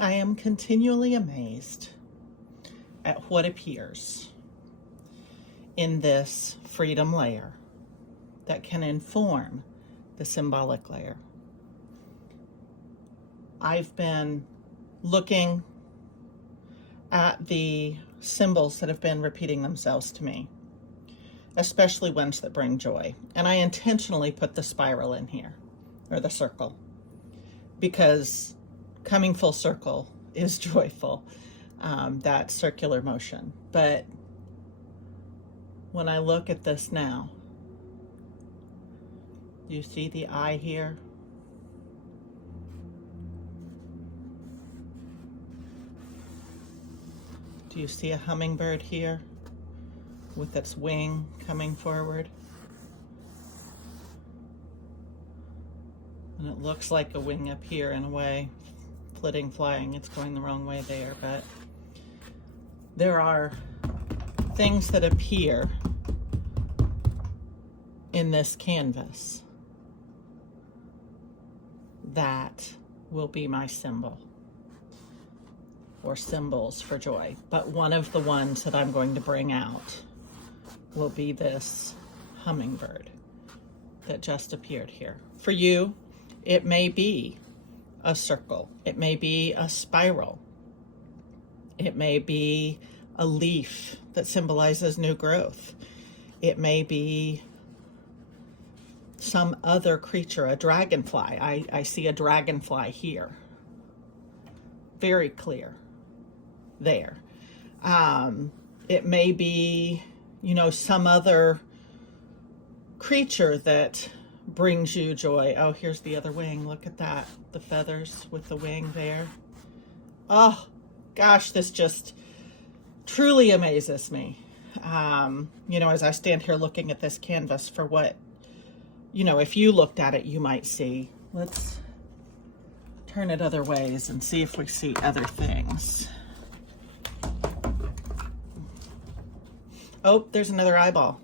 I am continually amazed at what appears in this freedom layer that can inform the symbolic layer. I've been looking at the symbols that have been repeating themselves to me, especially ones that bring joy. And I intentionally put the spiral in here, or the circle, because coming full circle is joyful, that circular motion. But when I look at this now, you see the eye here? Do you see a hummingbird here with its wing coming forward? And it looks like a wing up here in a way, flitting, flying. It's going the wrong way there, but there are things that appear in this canvas that will be my symbol or symbols for joy. But one of the ones that I'm going to bring out will be this hummingbird that just appeared here. For you, it may be a circle. It may be a spiral. It may be a leaf that symbolizes new growth. It may be some other creature, a dragonfly. I see a dragonfly here. Very clear there. It may be, some other creature that brings you joy. Oh, here's the other wing. Look at that. The feathers with the wing there. Oh, gosh, this just truly amazes me. As I stand here looking at this canvas for what, if you looked at it, you might see. Let's turn it other ways and see if we see other things. Oh, there's another eyeball.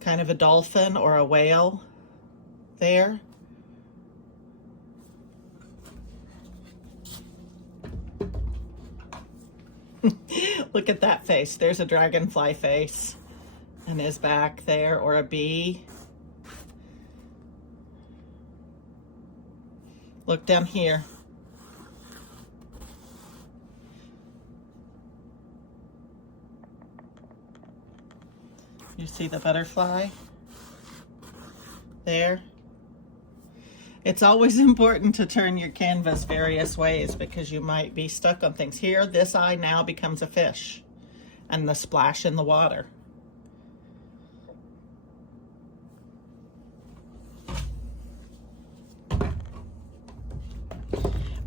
Kind of a dolphin or a whale there. Look at that face. There's a dragonfly face and his back there, or a bee. Look down here. You see the butterfly there? It's always important to turn your canvas various ways because you might be stuck on things. Here, this eye now becomes a fish and the splash in the water.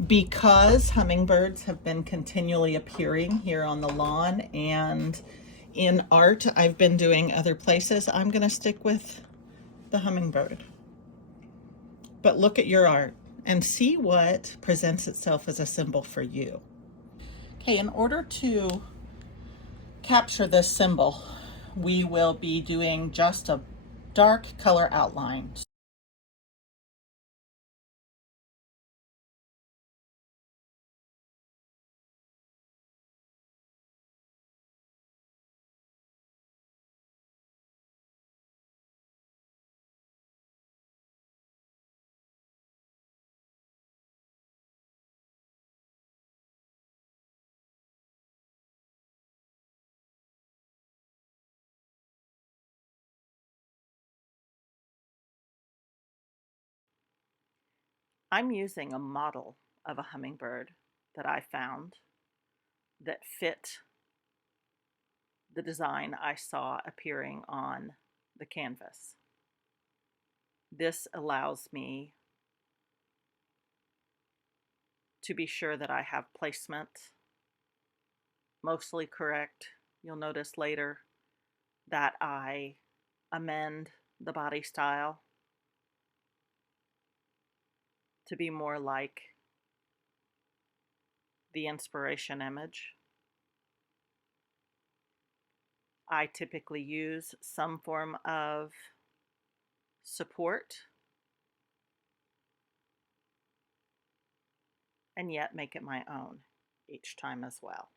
Because hummingbirds have been continually appearing here on the lawn and in art I've been doing other places, I'm going to stick with the hummingbird. But look at your art and see what presents itself as a symbol for you. Okay, in order to capture this symbol, we will be doing just a dark color outline. I'm using a model of a hummingbird that I found that fit the design I saw appearing on the canvas. This allows me to be sure that I have placement mostly correct. You'll notice later that I amend the body style to be more like the inspiration image. I typically use some form of support and yet make it my own each time as well.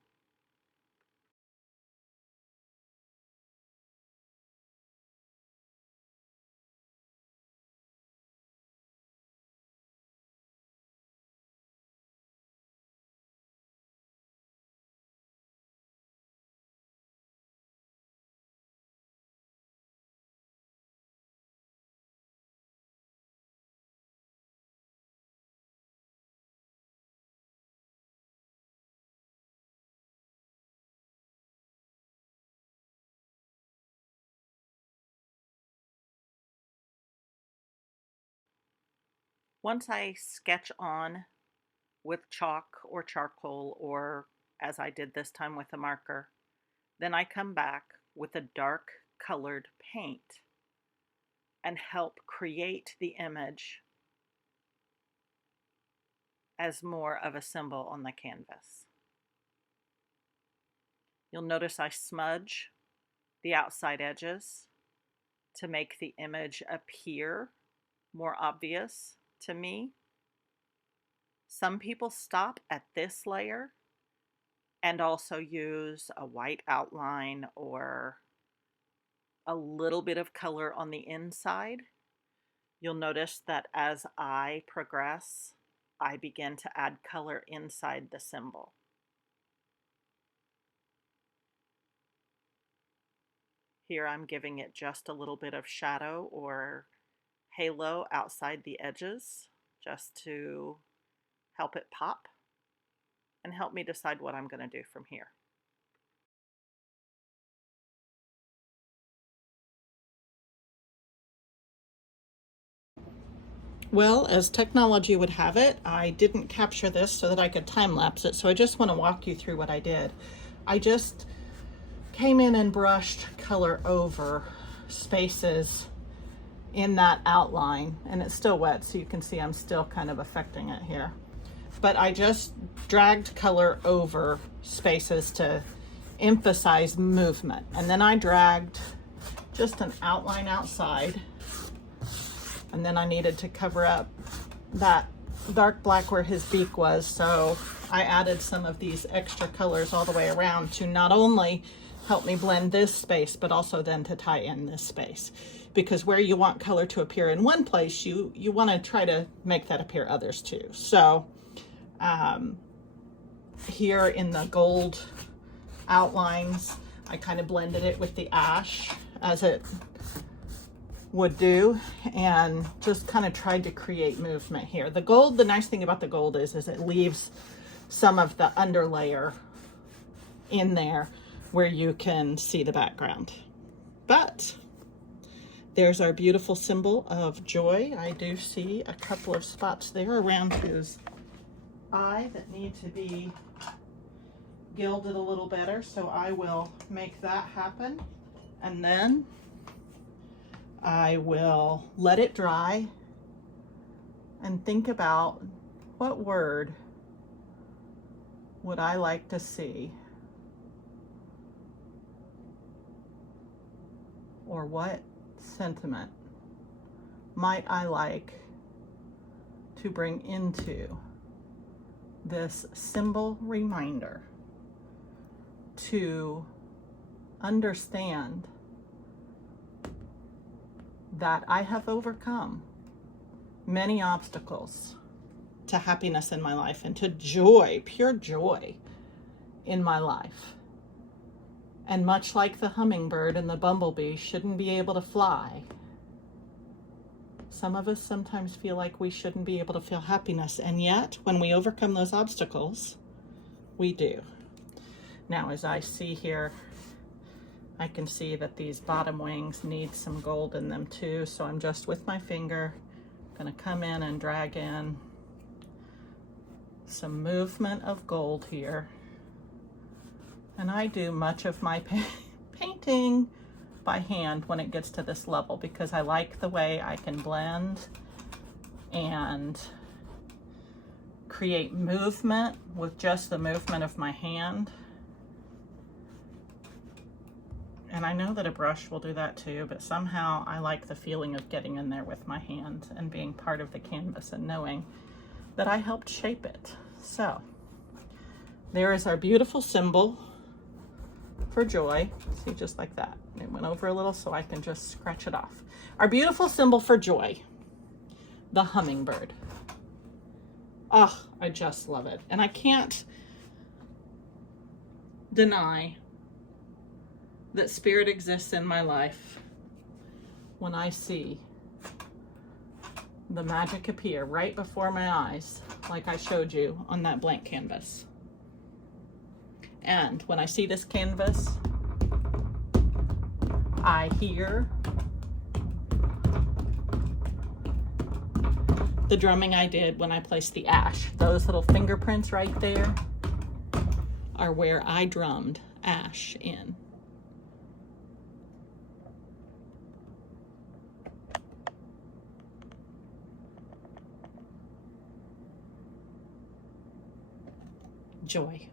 Once I sketch on with chalk or charcoal, or as I did this time with a marker, then I come back with a dark colored paint and help create the image as more of a symbol on the canvas. You'll notice I smudge the outside edges to make the image appear more obvious to me. Some people stop at this layer and also use a white outline or a little bit of color on the inside. You'll notice that as I progress, I begin to add color inside the symbol. Here I'm giving it just a little bit of shadow or halo outside the edges just to help it pop and help me decide what I'm going to do from here. Well, as technology would have it, I didn't capture this so that I could time lapse it, so I just want to walk you through what I did. I just came in and brushed color over spaces in that outline, and it's still wet, so you can see I'm still kind of affecting it here. But I just dragged color over spaces to emphasize movement, and then I dragged just an outline outside, and then I needed to cover up that dark black where his beak was, so I added some of these extra colors all the way around to not only help me blend this space, but also then to tie in this space. Because where you want color to appear in one place, you want to try to make that appear others too. So here in the gold outlines, I kind of blended it with the ash as it would do, and just kind of tried to create movement here. The gold, the nice thing about the gold is it leaves some of the underlayer in there where you can see the background. But there's our beautiful symbol of joy. I do see a couple of spots there around his eye that need to be gilded a little better, so I will make that happen. And then I will let it dry and think about what word would I like to see, or what sentiment might I like to bring into this symbol reminder to understand that I have overcome many obstacles to happiness in my life and to joy, pure joy in my life. And much like the hummingbird and the bumblebee shouldn't be able to fly, some of us sometimes feel like we shouldn't be able to feel happiness, and yet when we overcome those obstacles, we do. Now, as I see here, I can see that these bottom wings need some gold in them too, so I'm just with my finger gonna come in and drag in some movement of gold here. And I do much of my painting by hand when it gets to this level, because I like the way I can blend and create movement with just the movement of my hand. And I know that a brush will do that too, but somehow I like the feeling of getting in there with my hand and being part of the canvas and knowing that I helped shape it. So there is our beautiful symbol for joy. See, just like that. It went over a little so I can just scratch it off. Our beautiful symbol for joy, the hummingbird. Oh, I just love it. And I can't deny that spirit exists in my life when I see the magic appear right before my eyes, like I showed you on that blank canvas. And when I see this canvas, I hear the drumming I did when I placed the ash. Those little fingerprints right there are where I drummed ash in. Joy.